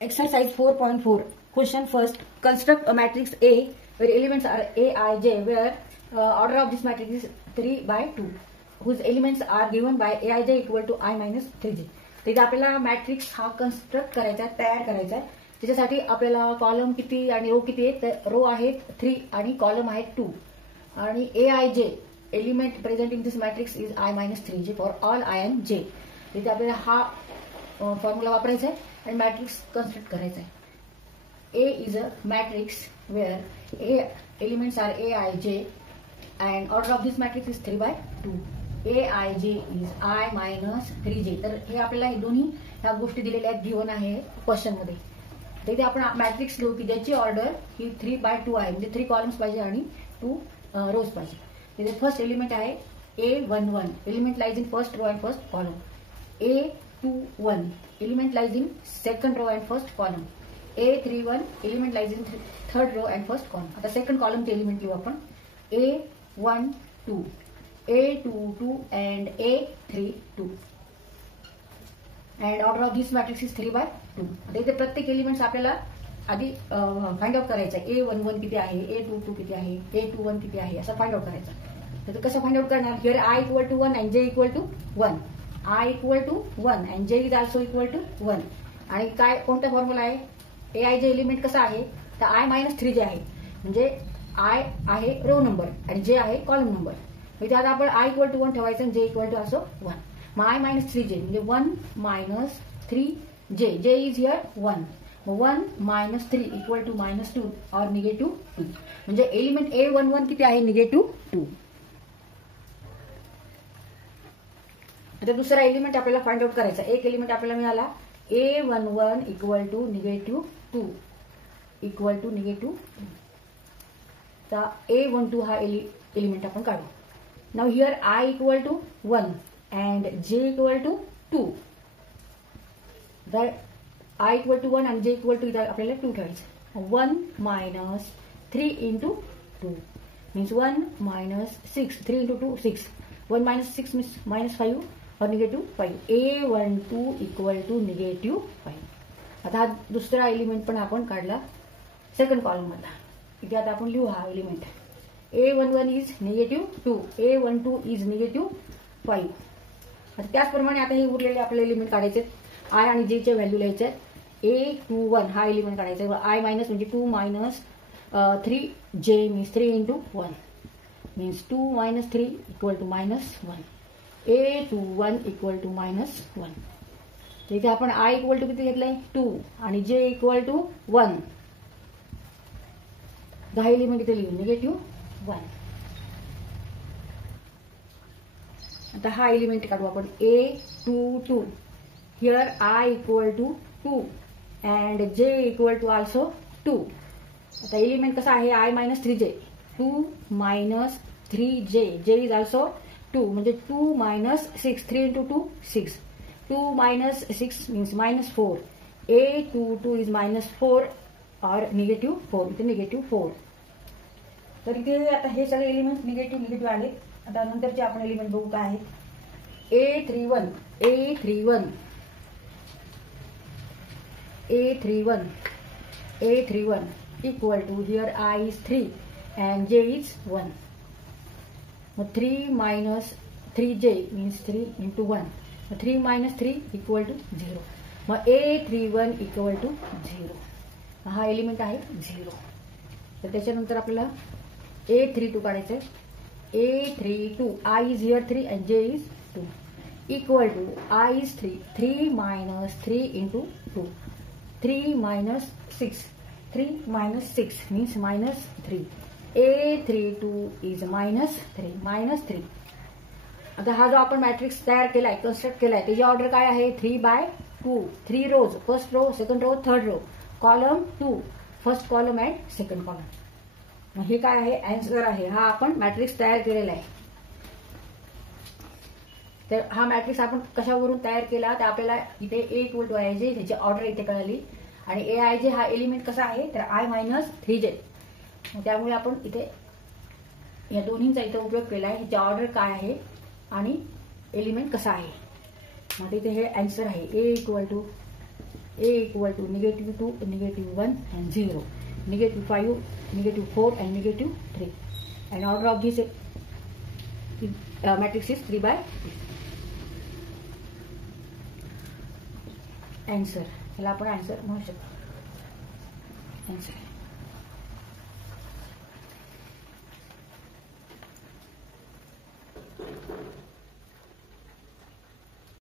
Exercise 4.4. Question first. Construct a matrix A where elements are A, I, J, where order of this matrix is 3 by 2, whose elements are given by Aij equal to I minus 3j. तर इथे आपल्याला matrix हा construct करायचा आहे, तयार करायचा आहे. त्याच्यासाठी आपल्याला कॉलम किती आणि रो किती आहेत? तर रो आहेत 3 आणि कॉलम आहेत 2. आणि Aij element present in this matrix is I minus 3j for all I and j. इथे आपल्याला हा फॉर्म्युला वापरायचा आहे आणि मॅट्रिक्स कन्स्ट्रक्ट करायचा आहे. A is a matrix where A elements are Aij and order of this matrix is 3 by 2. Aij is I minus 3j. तर हे आपल्याला दोन्ही ह्या गोष्टी दिलेल्या आहेत, गिवन आहे क्वेश्चन मध्ये. तर इथे आपण मॅट्रिक्स घेऊ की ज्याची ऑर्डर ही 3 by 2 आहे, म्हणजे 3 कॉलम्स पाहिजे आणि 2 रोज पाहिजे. इथे फर्स्ट एलिमेंट आहे A11. Element lies in first row and first column. A21 element lies in second row and first column. A31 element lies in third row and first column. आता second कॉलमचे element घेऊ आपण. A12, A22 and A32 and order of this matrix is 3 by 2. आता इथे प्रत्येक elements आपल्याला आधी find out करायचा आहे. A11 किती आहे, A22 किती आहे, A21 किती आहे, असं फाइंड आउट करायचं. तर कसं फाइंड आउट करणार? Here I equal to 1 and J equal to 1. I equal to 1 and J is also equal to 1. आणि काय कोणता फॉर्म्युला आहे? Aij एलिमेंट कसा आहे? तर I minus 3j आहे, म्हणजे I आहे रो नंबर आणि J आहे कॉलम नंबर. म्हणजे आता आपण I equal to 1 ठेवायचं आणि J equal to असो 1. मग I minus 3j म्हणजे 1 minus 3j. J is here 1. 1 minus 3 equal to minus 2 or negative 2. म्हणजे एलिमेंट A11 किती आहे? निगेटिव्ह 2. आता दुसरा एलिमेंट आपल्याला फाइंड आउट करायचा. एक एलिमेंट आपल्याला मिळाला A11 equal to negative 2 equal to negative 2. तर A12 हा एलिमेंट आपण काढू. Now here I equal to 1 and J equal to 2. तर I इक्वल टू 1 आणि J इक्वल टू इथं आपल्याला 2 ठेवायचं. 1 minus 3 into 2 means 1 minus 6. 3 into 2 6. 1 minus 6 means minus 5 or negative 5. A12 equal to negative 5. आता हा दुसरा एलिमेंट पण आपण काढला सेकंड कॉलम मधला. इथे आता आपण लिहू हा element. A11 is negative 2, A12 is negative 5. आता त्याचप्रमाणे आता हे उरलेले आपले एलिमेंट काढायचे. I आणि J चे व्हॅल्यू लिहायचे आहेत. A21 हा एलिमेंट काढायचा. I मायनस म्हणजे 2 minus 3J means 3 into 1 means 2 minus 3 equal to minus 1. A21 equal to minus 1. तर इथे आपण I इक्वल टू किती घेतलंय? 2 आणि J इक्वल टू 1. 10 एलिमेंट इथे लिहू निगेटिव्ह 1. आता हा एलिमेंट काढू आपण. A22 here I equal to 2 and J equal to also 2. आता एलिमेंट कसा आहे? I minus 3j. 2 minus 3j. J is also 2 म्हणजे 2 minus 6. 3 into 2 6. 2 minus 6 means minus 4. A22 is minus 4 or negative 4. इथे negative 4. तर इथे आता हे सगळे एलिमेंट निगेटिव्ह आले. आता नंतरचे आपण एलिमेंट बघू काय आहे. A31 equal to here I is 3 and J is 1. 3 minus 3J means 3 into 1. 3 minus 3 equal to 0. मग A31 equal to 0. हा एलिमेंट आहे 0. तर त्याच्यानंतर आपल्याला A32 काढायचं आहे. A32 I is here 3 and J is 2 equal to I is 3. 3 minus 3 into 2. 3 minus 6. 3 minus 6 means minus 3. A32 is minus 3. minus 3. आता हा जो आपण मॅट्रिक्स तयार केलाय, कन्स्ट्रक्ट केलाय, त्याची ऑर्डर काय आहे? 3 by 2. 3 rows. First row, second row, third row. Column 2. First column and second column. मग हे काय आहे? आन्सर आहे. हा आपण मॅट्रिक्स तयार केलेला आहे. तर हा मॅट्रिक्स आपण कशावरून तयार केला? तर आपल्याला इथे A इक्वल टू Aij त्याची ऑर्डर इथे कळाली. आणि Aij हा एलिमेंट कसा आहे? तर I minus 3j. त्यामुळे आपण इथे या दोन्हींचा इथे उपयोग केलाय. ह्याची ऑर्डर काय आहे आणि एलिमेंट कसा आहे. मग इथे हे आन्सर आहे. A equal to A equal to -2, -1 and 0, -5, -4 and -3, and order of this matrix is 3 by 3. Answer. याला आपण आन्सर म्हणू शकतो. आन्सर